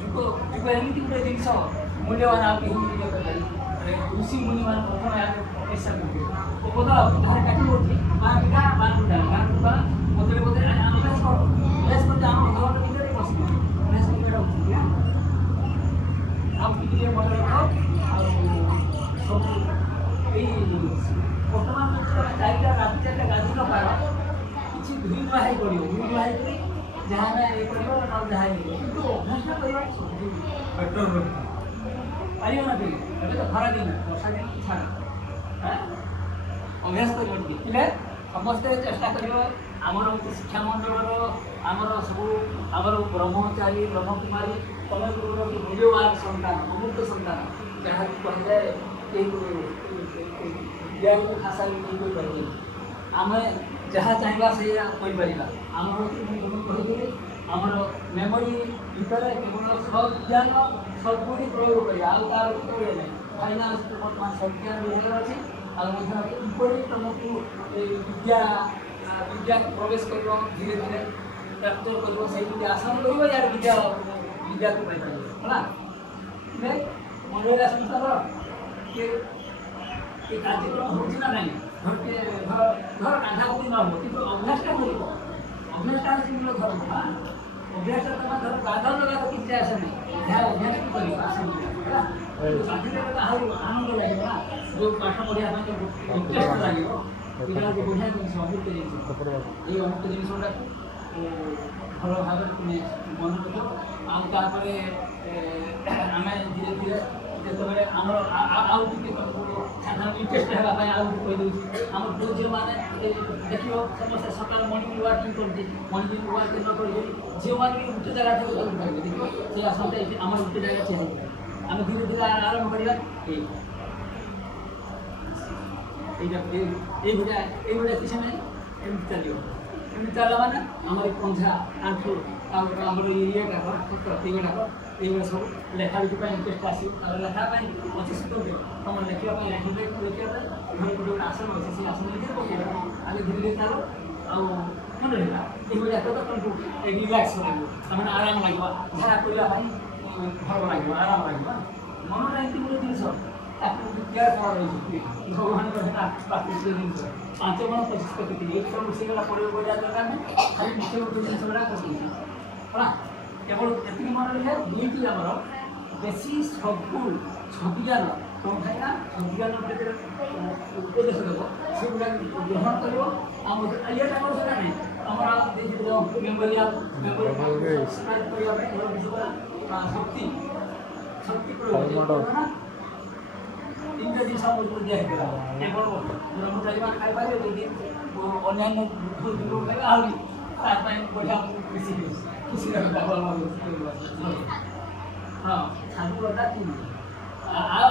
ଯୁଗ ଏମିତି ଗୋଟେ ଜିନିଷ ମୂଲ୍ୟବାନ ଆଉ କେହି ଋଷି ମୁନିମାନ ପ୍ରଥମେ ଆମେ ପଇସା ବଦଳ ଧାରେ କାଟି ପଡ଼ୁଛି ପିଠା ବାନ୍ଧୁଟା ବାନ୍ଧୁବା ବଦଳେ ବଦଳେ ଅଭ୍ୟାସ କର ଅଭ୍ୟାସ କରିଲେ ଆମ ଘର ଭିତରେ ବସିବ ଅଭ୍ୟାସ କରିବା ଉଚିତ ଆଉ ଟିକେ ମନେ ରଖ ଆଉ ସବୁ ଏଇ ବର୍ତ୍ତମାନ ଚାରିଟା ରାତି 4ଟା ଗାଧି ନ ପାର କିଛି ଧୁଇ ଧୁଆ ହେଇ ପଡ଼ିବ ଧୁଇ ଧୁଆ ହେଇକରି ଯାହା ଇଏ କରିବ ନହେଲେ ଯାହା ଇଏ କିନ୍ତୁ ଅଭ୍ୟାସଟା କରିବା ବେଟର ରହିବ ପାରିବ ନା ପିଲେ ଏବେ ତ ଖରା ଦିନ ବର୍ଷା ଦିନ ଛାଡ଼ ଅଭ୍ୟାସ କରିବ ଟିକେ ପିଲେ ସମସ୍ତେ ଚେଷ୍ଟା କରିବ ଆମର ଶିକ୍ଷା ମଣ୍ଡଳର ଆମର ସବୁ ଆମର ବ୍ରହ୍ମଚାରୀ ବ୍ରହ୍ମକୁମାରୀ ତମେଗୁରୁର ମୂଲ୍ୟବାନ ସନ୍ତାନ ଅମୃତ ସନ୍ତାନ ଯାହାକୁ କୁହାଯାଏ ଜ୍ଞାନୀ ଭାଷାରେ କହିପାରିବେ ଆମେ ଯାହା ଚାହିଁବା ସେଇଆ କହିପାରିବା ଆମର କହିଥିଲେ ଆମର ମେମୋରି ଭିତରେ କେବଳ ସଜ୍ଞାନ ସଦ୍ବୁଦ୍ଧି ପ୍ରୟୋଗ କରିବା ଆଉ ତାର କିଛି ଇଏ ନାହିଁ ଫାଇନାନ୍ସ ବର୍ତ୍ତମାନ ସଜ୍ଞାନ ବିଭାଗରେ ଅଛି ଆଉ ମଧ୍ୟ କିପରି ତୁମକୁ ବିଦ୍ୟା ପ୍ରବେଶ କରିବ ଧୀରେ ଧୀରେ କ୍ୟାପଚର କରିବ ସେଇଠି ଆସନ କରିବ ୟାର ବିଦ୍ୟାକୁ ପାଇପାରିବ ହେଲା ମନରେ ସଂସ୍ଥାର କାର୍ଯ୍ୟକ୍ରମ ହେଉଛି ନା ନାହିଁ ଧର କାନ୍ଧାକୁଟି ନ ହେବ କିନ୍ତୁ ଅଭ୍ୟାସଟା କରିବ ଅଭ୍ୟାସଟା ହେଉଛି ମୂଳ ଧର୍ମ ଅଭ୍ୟାସଟା ତୁମେ ଧର ଗାଧ ଲଗାଦ କିଛି ଆସେ ନାହିଁ ଯାହା ଅଭ୍ୟାସ କରିବ ଆସନ ହେଲା ଗାଧିଲେ ଆହୁରି ଆନନ୍ଦ ଲାଗିବ ନା ଯେଉଁ ପାଠ ପଢ଼ିବା ପାଇଁ ଯେଉଁ ଇଣ୍ଟରେଷ୍ଟ ଲାଗିବ ପିଲାଙ୍କୁ ବଢ଼ିଆ ଜିନିଷ ଅମୃତ ଜିନିଷ ଏଇ ଅମୃତ ଜିନିଷଟାକୁ ଭଲ ଭାବରେ ତୁମେ ମନେ ରଖ ଆଉ ତାପରେ ଆମେ ଧୀରେ ଧୀରେ ଯେତେବେଳେ ଆମର ଆଉ ଟିକେ ସାଧାରଣ ଇଣ୍ଟରେଷ୍ଟ ହେବା ପାଇଁ ଆଉ କହିଦେଉଛି ଆମର ଯେଉଁ ଝିଅମାନେ ଦେଖିବ ସମସ୍ତେ ସକାଳ ମର୍ଣ୍ଣିଂ ୱାକିଂ କରୁଛି ମର୍ଣ୍ଣିଂ ୱାକିଂ ନ କରି ଝିଅମାନେ ବି ଉଚ୍ଚ ଜାଗାଠାରୁ କରିପାରିବେ ଦେଖିବ ସେ ଆସନ୍ତା ଏଠି ଆମର ଉଚ୍ଚ ଜାଗା ଠିଆ ହେଇଯିବ ଆମେ ଧୀରେ ଧୀରେ ଆରମ୍ଭ କରିବା এইভଳିଆ କିଛି ନାହିଁ ଏମିତି ଚାଲିବ ଏମିତି ଚାଲିଲା ମାନେ ଆମର ପଞ୍ଝା ଆଣ୍ଠୁ ଆଉ ଆମର ଇଏଟାକ ଏଇଗୁଡ଼ାକ এইগুলো সব লেখালেখি ପାଇଁ ଇଣ୍ଟରେଷ୍ଟ ଆସିବ ଆଉ ଲେଖା ପାଇଁ ଅଛି ସୁତୁରେ ତୁମର ଲେଖିବା ପାଇଁ ଲେଖିବା ପାଇଁ ଘରେ ଗୋଟେ ଗୋଟେ ଆସନ ଅଛି ସେଇ ଆସନ ଲେଖିବା ପକେଇବା ଆଗେ ଧୀରେ ଧୀରେ ଚାଲ ଆଉ ମନେ ରହିଲା ଏଇଭଳିଆ ତ ତୁମକୁ ରିଲାକ୍ସ ଲାଗିବ ତାମାନେ ଆରାମ ଲାଗିବ ଯାହା କରିବା ପାଇଁ ଭଲ ଲାଗିବ ଆରାମ ଲାଗିବ ମନଟା ଏମିତି ଗୋଟେ ଜିନିଷ ତାକୁ କେୟାର କରା ରହିଛି ଭଗବାନଙ୍କ ସେଟା ପ୍ରାକୃତିକ ଜିନିଷ 5 ଗୁଣ 25 ପ୍ରତି ଏଇ ସବୁ ସେଗୁଡ଼ା ପଡ଼ିବ କରିବା ଦରକାର ନାହିଁ ଖାଲି ନିଶ୍ଚୟ ଗୋଟେ ଜିନିଷ ଗୁଡ଼ା କରିଦେଇଛି ହେଲା କେବଳ ଏତିକି ମନେ ରଖିବା ଦୁଇଟି ଆମର ବେଶୀ ସବୁ ଛବିଜ୍ଞାନ କ'ଣ ଖାଇବା ଛବିଜ୍ଞାନ ଭିତରେ ଉପଦେଶ ଦେବ ସେଗୁଡ଼ା ଗ୍ରହଣ କରିବ ଆମ ଇଏଟା ଆମର ସେଟା ନାହିଁ ଆମର ମେମୋରିଆଲ ସବସ୍କ୍ରାଇବ୍ କରିବା ପାଇଁ ଶକ୍ତି ଶକ୍ତି ପ୍ରୟୋଗ ନା 3ଟା ଜିନିଷ ଆମକୁ ଦିଆହେଇଥିଲା କେବଳ ବ୍ରହ୍ମଚାରୀମାନେ ଖାଇପାରିବେ ଯଦି ଅନ୍ୟାନ୍ୟ ଖାଇବା ଆହୁରି ତା ପାଇଁ ବଢ଼ିଆ ବେଶୀ ଖୁସି ଲାଗିଲା ଭଲ ହଁ ସାଧୁଟା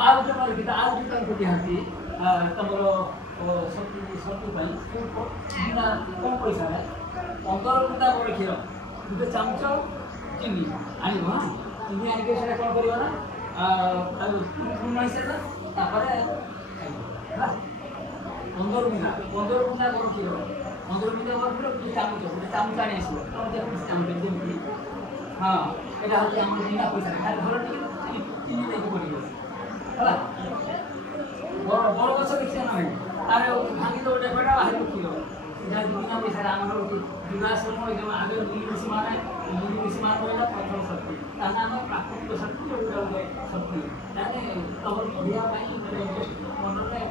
ଆଉ ଗୋଟେ ଗୀତା ଆଉ ଗୋଟେ ତାଙ୍କୁ ଦିଆନ୍ତି ତୁମର ଶକ୍ତି ପାଇଁ ବିନା କମ୍ ପଇସାରେ 15 ଗୁଣ୍ଡା ବଡ଼ କ୍ଷୀର ଗୋଟେ ଚାମଚ ଚିନି ଆଣିବ ଚିନି ଆଣିକି ସେଇଟା କ'ଣ କରିବ ନା ଲୁଣ ହିସାବରେ ତାପରେ ହେଲା 15 ଗୁଣ୍ଡା ବଡ଼ କ୍ଷୀର 15 ଗୁଣ୍ଡା ବଡ଼ କ୍ଷୀର ଗୋଟେ ଚାମଚ ଆଣି ଆସିବ ଚାମଚ ଯେମିତି ହଁ ଏଇଟା ହେଉଛି ଆମର ବିନା ପଇସାରେ ଖାଲି ଘର ଟିକେ ଚିନି ଦେଇକି ପଡ଼ିବ ହେଲା ବଡ଼ ଗଛ ଦେଖିବା ନାହିଁ ତାର ଭାଙ୍ଗି ଦେବ ଡେପଟା ବାହାରିବ କ୍ଷୀର ଯାହା ବିନା ପଇସାରେ ଆମର ଯୁଗାଶ୍ରମ ଆଗେ ଋଷିମାନେ ରହିଲା ପ୍ରଥମ ଶକ୍ତି ତାହେଲେ ଆମର ପ୍ରାକୃତିକ ଶକ୍ତି ଯେଉଁଟା ଗୋଟେ ଶକ୍ତି ତାହେଲେ ତମର ପଢ଼ିବା ପାଇଁ ମନରେ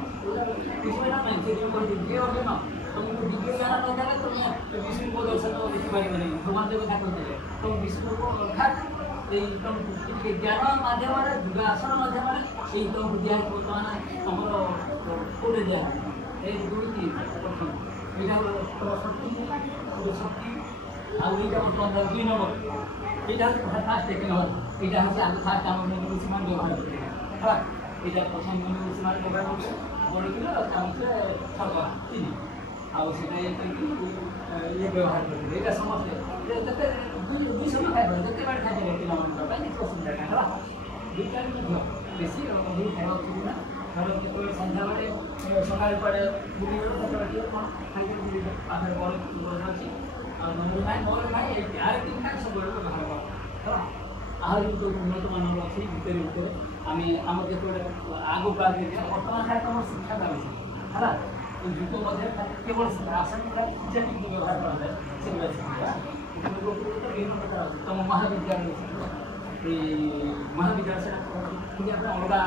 ବୁଝିପାରିଲା ନାହିଁ ସେ ଯେଉଁ କହିଛି ଯେ ଅର୍ଜନ ତୁମକୁ ଦିବ୍ୟ ଜ୍ଞାନ ନ ଦେଲେ ତୁମେ ବିଷ୍ଣୁଙ୍କ ଦର୍ଶନ ଦେଖିପାରିବ ନାହିଁ ଭଗବାନ ଦେବତା କହିଥିଲେ ତୁମ ବିଷ୍ଣୁଙ୍କ ଅର୍ଥାତ୍ এই ଟିକେ ଜ୍ଞାନ ମାଧ୍ୟମରେ ଯୋଗାସନ ମାଧ୍ୟମରେ এই ତୁମକୁ ଦିଆହେଇଛି ବର୍ତ୍ତମାନ ତୁମର କେଉଁଠି ଦିଆହେଇଛି এই ଦୁଇଟି ପ୍ରଥମ ଏଇଟା ତୁମ ଶକ୍ତି ଗୋଟେ ଶକ୍ତି ଆଉ ଏଇଟା ବର୍ତ୍ତମାନ 2 ନମ୍ବର এইটা হচ্ছে ফার্স্ট টেকনোলজি এইটা হচ্ছে আগে ফার্স্ট আমরা ঋষিমান ব্যবহার করি হ্যাঁ এটা প্রথম ঋষিমান ব্যবহার করছে বড় কিলো চামচে শর্করা চিনি ଆଉ ସେଟା ଇଏ ବ୍ୟବହାର କରିବେ ଏଇଟା ସମସ୍ତେ ଯେତେ ଦୁଇ ସମୟ ଖାଇବେ ଯେତେବେଳେ ଖାଇଦେବେ ପିଲାମାନଙ୍କ ପାଇଁ କିଛି ଅସୁବିଧା ନାହିଁ ହେଲା ଦୁଇଟା ମଧ୍ୟ ବେଶୀ ଅଧିକ ଖାଇବା ଉଚିତ ନା ଧର ଯେତେବେଳେ ସନ୍ଧ୍ୟାବେଳେ ସକାଳେ କୁଆଡ଼େ ବୁଲିଗଲେ ସେତେବେଳେ ଟିକେ କ'ଣ ଖାଇକି ବୁଲିବେ ପାଖରେ ବଡ଼ ଅଛି ଆଉ ନହେଲେ ନାହିଁ ଆରେ ତିନି ସବୁବେଳେ ବ୍ୟବହାର କର ହେଲା आहरी जो उन्नत मानव अच्छी भितर भितर आम आम जो आगे आगे बर्तमान खाली तुम शिक्षा लागे है युग केवल आसन गुड़ा जे व्यवहार कराए से शिक्षा ବିଭିନ୍ନ ପ୍ରକାର ଅଛି ତୁମ ମହାବିଦ୍ୟାଳୟ ମହାବିଦ୍ୟାଳୟ ସେଟା ଆପଣ ଅଲଗା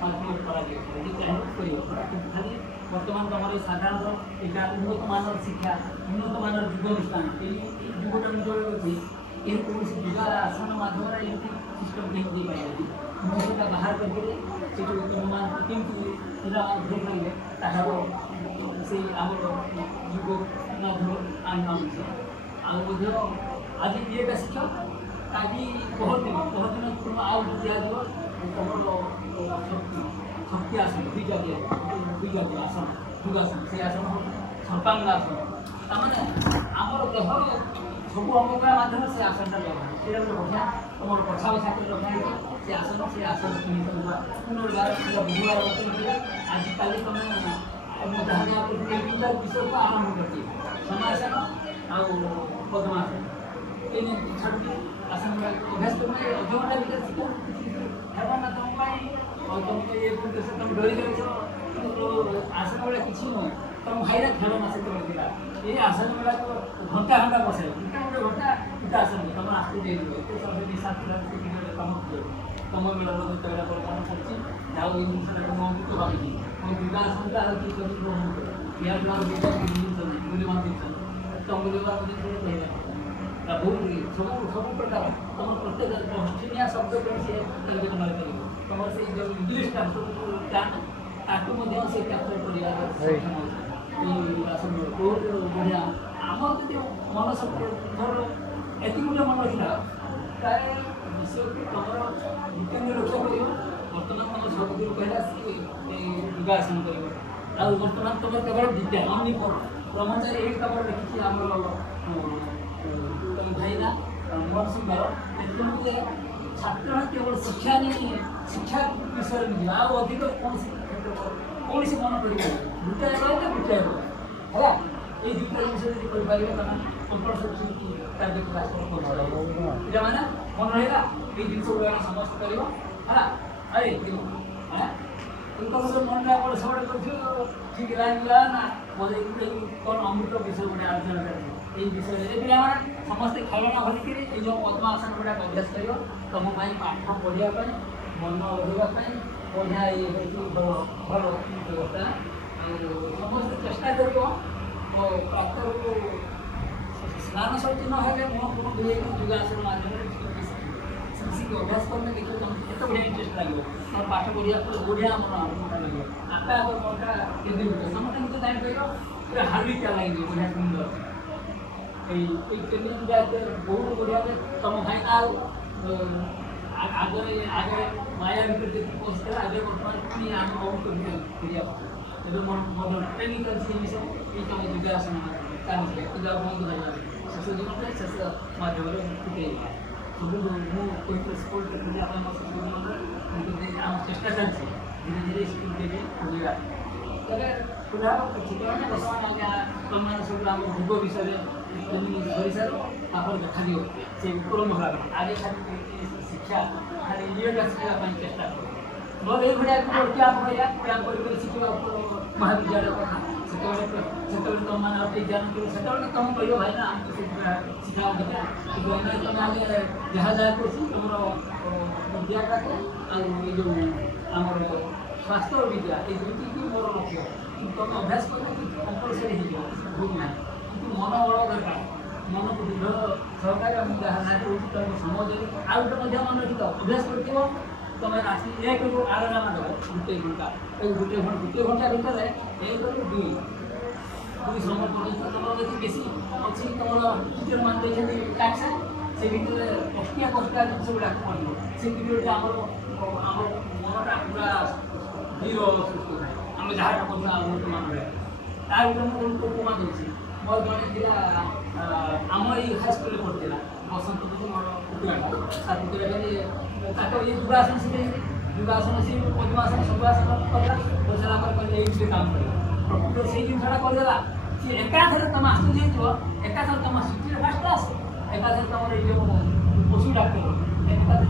ମାଧ୍ୟମରେ କରାଯାଇଥାଏ ଯେ ଚାହିଁଲେ କରିବ କିନ୍ତୁ ଖାଲି ବର୍ତ୍ତମାନ ତୁମର ଏଇ ସାଧାରଣତଃ ଏଇଟା ଉନ୍ନତ ମାନର ଶିକ୍ଷା ଉନ୍ନତ ମାନର ଯୁଗ ଅନୁଷ୍ଠାନ ଏଇ ଯୁଗଟା ନିଜର ଅଛି ଏହି କୌଣସି ଯୁଗ ଆସନ ମାଧ୍ୟମରେ ଏମିତି ସିଷ୍ଟମ୍ କେହି ଦେଇପାରିବେନି ମୁଁ ସେଇଟା ବାହାର କରିକିରି ସେଠି ତୁମମାନଙ୍କୁ କେମିତି ପିଲାମାନେ ଦେଇପାରିବେ ତାହାର ସେଇ ଆମର ଯୁଗ ମାଧ୍ୟମ ଆମେ ଆଣୁଛେ ଆଉ ମଧ୍ୟ ଆଜି ଇଏଟା ଶିଖ ଆଜି ପହରଦିନ ତୁମ ଆଉ ଦିଆଯିବ ତୁମର ଶକ୍ତି ଆସନ ଦୁଇ ଜାତୀୟ ଆସନ ଯୋଗାସନ ସେ ଆସନ ସର୍ବାଙ୍ଗ ଆସନ ତାମାନେ ଆମର ଦେହର ସବୁ ଅଙ୍ଗ ମାଧ୍ୟମରେ ସେ ଆସନଟା ବ୍ୟବହାର ସେଇଟା ଗୋଟେ ବଢ଼ିଆ ତୁମର ପଛା ବସାକରି ରଖାଯାଇଛି ସେ ଆସନ କିଣି କରିବା ପୁନର୍ବାର ସେଟା ବୁଧବାର ରଖିଲେ ଆଜିକାଲି ତୁମେ ମୁଁ ଯାହା ଯାହା କରୁଥିଲି ଏଇ ଦୁଇଟା ବିଷୟକୁ ଆରମ୍ଭ କରିଛି ସମାସନ ଆଉ ପଦ୍ମାସନ ଏଇ ଛାଡ଼ିକି ଆସନ ଅଭ୍ୟାସ ତୁମେ ଅଧଘଣ୍ଟା ଭିତରେ ଶିଖ ହେବ ନା ତୁମ ପାଇଁ ଆଉ ତୁମକୁ ଏ ଦେଶ ତୁମେ ଡରି ଯାଉଛ ଆସନ ବେଳେ କିଛି ନୁହେଁ ତୁମ ଭାଇର ଖେଳ ନା ସେତେବେଳେ ଥିଲା ଏ ଆସନ ଗୁଡ଼ାକ ଘଣ୍ଟା ବସାଇବ ଗୋଟେ ଘଣ୍ଟା ଦୁଇଟା ଆସନ ତୁମ ଆସ୍ତେ ଦେଇଯିବ ଏତେ ସମୟ ନିଶା ଥିଲା କାମ ତୁମ ବେଳର ଯେତେବେଳେ ପରେ କାମ କରୁଛି ଆଉ ଏଇ ଜିନିଷଟାକୁ ମୁଁ ଅମୃତ ଭାବିଛି ମୋ ଦୁଇଟା ଆସନଟା ଆଉ କି କରିବି ଅମୃତ ଏହାଠୁ ଆଉ ଦୁଇଟା ଜିନିଷ ନାହିଁ ମୂଲ୍ୟବାନ ଜିନିଷ ତୁମ ମୂଲ୍ୟବାନ ଜିନିଷ କହିବା ବହୁତ ସବୁ ପ୍ରକାର ତୁମର ପ୍ରତ୍ୟେକ ଅଷ୍ଟ୍ରେଲିଆ ଶବ୍ଦ କୌଣସି ନିର୍ବାଚନ କରିପାରିବ ତୁମର ସେଇ ଯେଉଁ ଇଂଲିଶଟା ତାକୁ ମଧ୍ୟ ସେ କ୍ୟାପଚର କରିବାର ସକ୍ଷମ ଅଛି ଏଇ ଆସନ ବହୁତ ବଢ଼ିଆ ଆମର ଯଦି ମନ ଶକ୍ତି ଧର ଏତିକି ଗୋଟେ ମନ ଥିଲା ପ୍ରାୟ ବିଷୟକୁ ତୁମର ଦ୍ୱିତୀୟ ରକ୍ଷା କରିବ ବର୍ତ୍ତମାନ ତୁମର ସବୁଦିନ କହିଲା ଯୋଗାସନ କରିବ ଆଉ ବର୍ତ୍ତମାନ ତୁମର କେବଳ ବିଦ୍ୟା ୟୁନିଫର୍ମ ବ୍ରହ୍ମଚାରୀ ଏଇଠି ତୁମର ଦେଖିଛି ଆମର ଭାଇନା ମୋହନ ସୁନ୍ଦର ଯେ ଛାତ୍ର କେବଳ ଶିକ୍ଷା ବିଷୟରେ ବୁଝିବା ଆଉ ଅଧିକ କୌଣସି ମନ କରିପାରିବ ଦୁଇଟା ରହିଲେ ବୁଝାଇବ ହେଲା ଏଇ ଦୁଇଟା ଜିନିଷ ଯଦି କରିପାରିବ ତାମାନେ କମ୍ପଲସରି କାର୍ଯ୍ୟକୁ ପିଲାମାନେ ମନେ ରହିଲା ଏଇ ଜିନିଷ ଗୁଡ଼ାକ ସମସ୍ତେ କରିବ ହେଲା ଆରେ ତୁମର ମନଟା ଆପଣ ସବୁବେଳେ କରିଥିବ ଠିକ୍ ଲାଗିଲା ନା ମୋତେ କ'ଣ ଅମୃତ ବିଷୟ ଗୋଟେ ଆଲୋଚନା କରିଥିବ এই বিষয়ে এই পিলাମାନେ ସମସ୍ତେ ଖେଳନା ଭରିକିରି ଏଇ ଯେଉଁ ପଦ୍ମାସନ ଗୁଡ଼ାକ ଅଭ୍ୟାସ କରିବ ତୁମ ପାଇଁ ପାଠ ପଢ଼ିବା ପାଇଁ ମନ ରହିବା ପାଇଁ ବଢ଼ିଆ ଇଏ ହେଉଛି ଭଲ ବ୍ୟବସ୍ଥା ଆଉ ସମସ୍ତେ ଚେଷ୍ଟା କରିବ ପ୍ରାତଃ ସ୍ନାନ ଶୌଚ ନହେଲେ ମୁହଁ ଧୋଇକି ଯୋଗାସନ ମାଧ୍ୟମରେ ଶିଖିକି ଅଭ୍ୟାସ କଲେ ଦେଖିବ ତୁମକୁ ଏତେ ବଢ଼ିଆ ଇଣ୍ଟରେଷ୍ଟ ଲାଗିବ ତୁମ ପାଠ ପଢ଼ିବାକୁ ବଢ଼ିଆ ଆମର ମନଟା ଲାଗିବ ଆପେ ଆପେ ମନଟା କେମିତି ସମସ୍ତେ ନିଜେ ଜାଣିପାରିବ ପୁରା ହାଲୁକା ଲାଗିବ ବଢ଼ିଆ ସୁନ୍ଦର এই ট্রেনিংটা ବହୁତ ବଢ଼ିଆ ତୁମ ଭାଇନା ଆଉ ଆଗରେ ମାୟା ଭିତରେ ଯେତିକି ପଶିଥିଲା ଆଗରେ ବର୍ତ୍ତମାନ ପୁଣି ଆମେ ବହୁତ ଫେରିବା ଏବେ ମୋର ଟ୍ରେନିଂ କରିଛି ଏ ବିଷୟ ଏଇ ତୁମ ଯୋଗାସନ କାମ ପୂଜା ବନ୍ଦ ରହିଲା ଶେଷ ଜୀବନରେ ଶେଷ ମାଧ୍ୟମରେ ଫୁଟେଇବା ସବୁ ମୁଁ ସ୍କୁଲରେ ଖୋଲିବା ପାଇଁ ମୋ ଶେଷ ଜୀବନରେ ଆମ ଚେଷ୍ଟା ଚାଲିଛି ଧୀରେ ଧୀରେ ସ୍କୁଲରେ ଖୋଲିବା ତେବେ ଖୋଲା ଛୋଟମାନେ ବର୍ତ୍ତମାନ ଆଜ୍ଞା ତୁମମାନେ ସବୁ ଆମ ଭୋଗ ବିଷୟରେ କରିସାର ତାପରେ ଦେଖାଯିବ ସେ ଉପରମ ହେବା ପାଇଁ ଆଗେ ଖାଲି ଶିକ୍ଷା ଖାଲି ଇଏଟା ଶିଖିବା ପାଇଁ ଚେଷ୍ଟା କର ନହେଲେ ଏଇଭଳିଆ କ୍ୟାମ୍ପ କରି ଶିଖିବା ମହାବିଦ୍ୟାଳୟ କଥା ସେତେବେଳେ ତୁମମାନେ ଆଉ ଟିକେ ଜ୍ଞାନ କରିବ ସେତେବେଳେ ତୁମେ କହିବ ଭାଇନା ଆମକୁ ଶିକ୍ଷା ଦରକାର ତୁମେ ଆଗେ ଯାହା କରୁଛି ତୁମର ବିଦ୍ୟାଟାକୁ ଆଉ ଏଇ ଯେଉଁ ଆମର ସ୍ୱାସ୍ଥ୍ୟ ବିଦ୍ୟା ଏଇ ଦୁଇଟିକୁ ମୋର ଲକ୍ଷ୍ୟ ତୁମେ ଅଭ୍ୟାସ କଲେ କମ୍ପଲସରି ହେଇଯିବ ଭୁଲ ନାହିଁ କିନ୍ତୁ ମନ ବଳ ଦରକାର ମନକୁ ଦୃଢ଼ ସହକାରେ ମୁଁ ଯାହା ଯାହା କହୁଛି ତୁମ ସମାଜରେ ଆଉ ଗୋଟେ ମଧ୍ୟ ମନେ ରଖିଥାଅ ଅଭ୍ୟାସ କରିଥିବ ତୁମେ ରାତି 1ରୁ ଆରାମ ଦେବ ଗୋଟେ ଘଣ୍ଟା ଏଇ ଗୋଟେ ଘଣ୍ଟା ଭିତରେ 1ରୁ 2 ସମୟ ପର୍ଯ୍ୟନ୍ତ ତୁମର ଯଦି ବେଶୀ ଅଛି ତୁମର ଟିଚର ମାନେ ଦେଇଛନ୍ତି ଟାକ୍ସ ସେ ଭିତରେ କଷ୍ଟିଆ ଜିନିଷ ଗୁଡ଼ାକ ପଡ଼ିବ ସେ ପିରିୟଡ଼ରେ ଆମର ମନଟା ପୁରା ଧୀର ସୃଷ୍ଟି ଥାଏ ଆମେ ଯାହାଟା କରୁଛୁ ବହୁତ ମନରେ ତା ଭିତରେ ମୁଁ ଗୋଟେ ଉପମା ଦେଉଛି ମୋର ଜଣେ ଥିଲା ଆମ ଏଇ ହାଇସ୍କୁଲରେ ପଢ଼ୁଥିଲା ବସନ୍ତ ମୋର ପୁତୁରାଟା ତା ପୁତୁରାଟା ତାକୁ ଇଏ ଯୋଗାସନ ଶିଖେଇଲି ଯୋଗାସନ ସେ ପଦ୍ମାସନ ଶବାସନ କଲା କରିସାରିଲା ପରେ କହିଲେ ଏଇଠି କାମ କରିବ ପ୍ରକୃତ ସେଇ ଜିନିଷଟା କରିଦେଲା ସିଏ ଏକାଥରେ ତୁମେ ଆଶ୍ଚର୍ଯ୍ୟ ହେଇଯିବ ଏକାଥରେ ତୁମ ସିଟିରେ ଫାଷ୍ଟ ଆସ ଏକାଥରେ ତୁମର ଏଇ ଯେଉଁ ପଶୁ ଡାକ୍ତର ଏକାଥରେ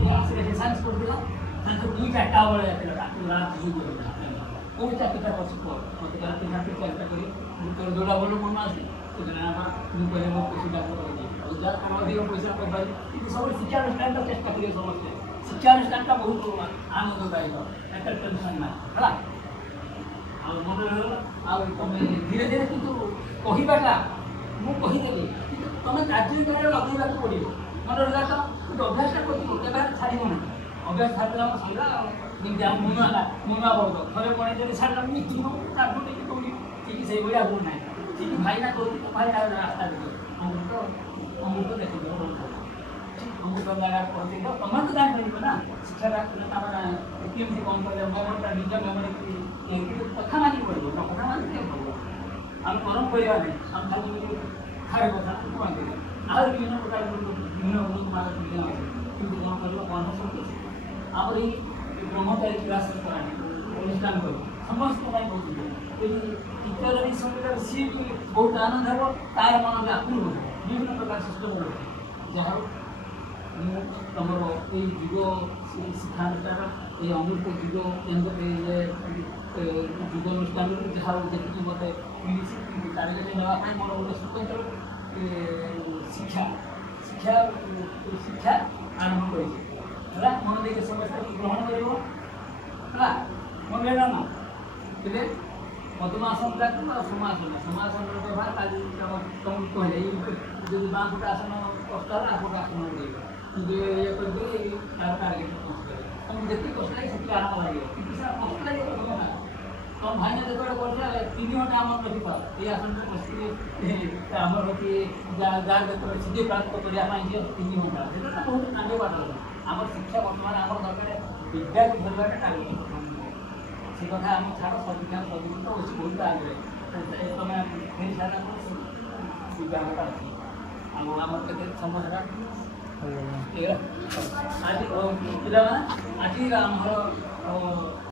पड़ता ତାଙ୍କୁ 2-4ଟା ବେଳେ ରାତି କୋଉ ଚାକିରିଟା କରିଛି କୁହ ମୋତେ କହିଲା ତୁ ଚାକିରିଟା କରି ତୋର ଯୋଉଟା ଭଲ ମନ ଆସେ ସେଦିନ ମୁଁ କହିଲେ ମୋ ପଇସାଟା କରିବି ଆଉ ଯାହା କାମ ଅଧିକ ପଇସା କରିପାରିବି କିନ୍ତୁ ସବୁବେଳେ ଶିକ୍ଷାନୁଷ୍ଠାନଟା ଚେଷ୍ଟା କରିବେ ସମସ୍ତେ ଶିକ୍ଷାନୁଷ୍ଠାନଟା ବହୁତ ଆନନ୍ଦଦାୟକ ଏତେ ଟେନସନ୍ ନାହିଁ ହେଲା ଆଉ ମନେ ରହିବ ଆଉ ତମେ ଧୀରେ ଧୀରେ କିନ୍ତୁ କହିବାଟା ମୁଁ କହିଦେବି କିନ୍ତୁ ତମେ କାର୍ଯ୍ୟରେ ଲଗେଇବାକୁ ପଡ଼ିବ ମନେ ରହିଲା ତ କିନ୍ତୁ ଅଭ୍ୟାସଟା କରିଥିବ କେବେ ଛାଡ଼ିବ ନାହିଁ ଅଭ୍ୟାସ ଛାଡ଼ିଦେଲା ଆମ ସରିଲା ଯେମିତି ଆମ ମୁନା ବର୍ଗ ଥରେ ପଳେଇ ଯଦି ଛାଡ଼ିଲା ତାକୁ ଟିକେ କହୁଛି ଠିକ୍ ସେଇଭଳିଆ ଭୁଲ ନାହିଁ ଠିକ୍ ଭାଇନା କହୁଛି ତ ଭାଇନା ରାସ୍ତା ଦେବ ଅମୃତ ଦେଖିଦେବ ଅମୃତ ଜାଗା କହିଦେବ ତମେ ତ ଜାଣିପାରିବ ନା ଶିକ୍ଷାଟା ଆମର କେମିତି କ'ଣ କରିବ ମେମୋରିଟା ନିଜ ମେମୋରି କଥା ମାନି ପଡ଼ିବ କଥା ମାନିଲେ ଭଲ ଆମେ ଗରମ କରିବା ନାହିଁ ଆମେ ଖାଲି ଖାଇବା କଥା କୁହନ୍ତି ଆଉ ବିଭିନ୍ନ ପ୍ରକାର ବିଭିନ୍ନ କିନ୍ତୁ କ'ଣ କରିବ କନଭର୍ସନ୍ କରିଛି ଆମର ଏଇ ବ୍ରହ୍ମଚାରୀ କ୍ଲାସ୍ ଅନୁଷ୍ଠାନ କରି ସମସ୍ତଙ୍କ ପାଇଁ ବହୁତ ଯଦି ଟିଚର ଏଇ ସମୟରେ ସିଏ ବି ବହୁତ ଆନନ୍ଦ ହେବ ତାର ମନ ବି ଆକୁଳ ହେବ ବିଭିନ୍ନ ପ୍ରକାର ସିଷ୍ଟମ୍ ରହୁଛି ଯାହା ହଉ ମୁଁ ତୁମର ଏଇ ଯୁଗ ଶିକ୍ଷାନୁଷ୍ଠାନ ଏଇ ଅମୃତ ଯୁଗ ଯୁଗ ଅନୁଷ୍ଠାନରୁ ଯାହା ହଉ ଯେତିକି ମୋତେ ମିଳିଛି କାର୍ଯ୍ୟରେ ନେବା ପାଇଁ ମୋର ଗୋଟେ ସ୍ୱତନ୍ତ୍ର ଶିକ୍ଷା ଆରମ୍ଭ କରିଛି ହେଲା ମନ ଦେଇକି ସମସ୍ତେ ଗ୍ରହଣ କରିବ ହେଲା ମନେ ରହିଲା ନା ତେବେ ପଦ୍ମାସନଟା ସମାସନର ବ୍ୟବହାର କାଲି ତମକୁ କହିଲେ ଏଇ ଯଦି ବାଁ ଗୋଟେ ଆସନ କଷ୍ଟ ହେଲା ଗୋଟେ ଆସନ ଉଡ଼େଇବ କିନ୍ତୁ ଇଏ କରିକି ତାର ଟାର୍ଗେଟ୍ ପହଞ୍ଚି ପାରିବ ତମକୁ ଯେତିକି କଷ୍ଟ ଲାଗେ ସେତିକି ଆରାମ ଲାଗିବ କିନ୍ତୁ ସେଟା କଷ୍ଟ ଲାଗିବ ଭଲ ନା ତମ ଭାଇନା ଯେତେବେଳେ କରିଥିଲେ 3 ଘଣ୍ଟା ଆମର ରଖିଥାଅ ଏଇ ଆସନରେ ବସିକି ଆମର ହଉଛି ଯାହା ଯେତେବେଳେ ସିଦ୍ଧି ପ୍ରାପ୍ତ କରିବା ପାଇଁ ଯିଏ 3 ଘଣ୍ଟା ସେଟା ବହୁତ କାଣ୍ଡ ବାଟ ଆମର ଶିକ୍ଷା ବର୍ତ୍ତମାନ ଆମର ଦରକାର ବିଦ୍ୟାକୁ ଧରିବାଟା ଟାର୍ଗେଟ୍ ସେ କଥା ଆମେ ଛାଡ଼ ସବୁଜ୍ଞାନ ସବୁଜିତ ଅଛି ବହୁତ ଆଗରେ ତମେ ଫେରି ସାରା ବିଜ୍ଞାନଟା ଅଛି ଆଉ ଆମର କେତେ ସମୟ ହେଲା ଆଜି ପିଲାମାନେ ଆଜି ଆମର